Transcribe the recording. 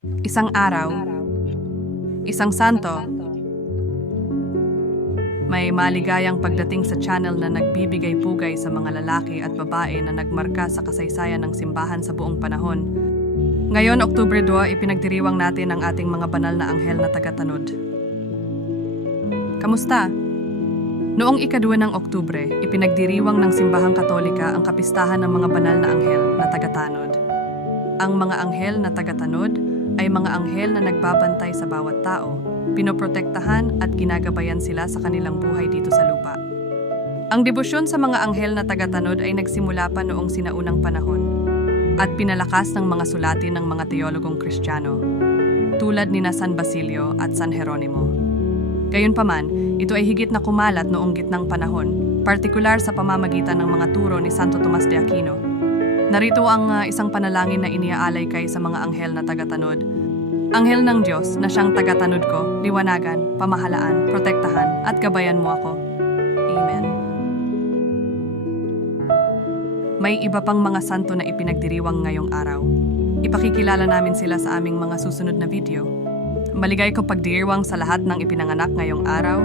Isang araw, isang santo, may maligayang pagdating sa channel na nagbibigay pugay sa mga lalaki at babae na nagmarka sa kasaysayan ng simbahan sa buong panahon. Ngayon, Oktubre 2, ipinagdiriwang natin ang ating mga banal na anghel na tagatanod. Kamusta? Noong ika-2 ng Oktubre, ipinagdiriwang ng Simbahang Katolika ang kapistahan ng mga banal na anghel na tagatanod. Ang mga anghel na tagatanod ay mga anghel na nagbabantay sa bawat tao, pinoprotektahan at ginagabayan sila sa kanilang buhay dito sa lupa. Ang debosyon sa mga anghel na tagatanod ay nagsimula pa noong sinaunang panahon at pinalakas ng mga sulatin ng mga teologong Kristiyano, tulad ni San Basilio at San Jeronimo. Gayunpaman, ito ay higit na kumalat noong gitnang panahon, partikular sa pamamagitan ng mga turo ni Santo Tomas de Aquino. Narito ang isang panalangin na iniaalay kay sa mga anghel na tagatanod. Anghel ng Diyos na siyang tagatanod ko, liwanagan, pamahalaan, protektahan at gabayan mo ako. Amen. May iba pang mga santo na ipinagdiriwang ngayong araw. Ipakikilala namin sila sa aming mga susunod na video. Maligay ko pagdiriwang sa lahat ng ipinanganak ngayong araw.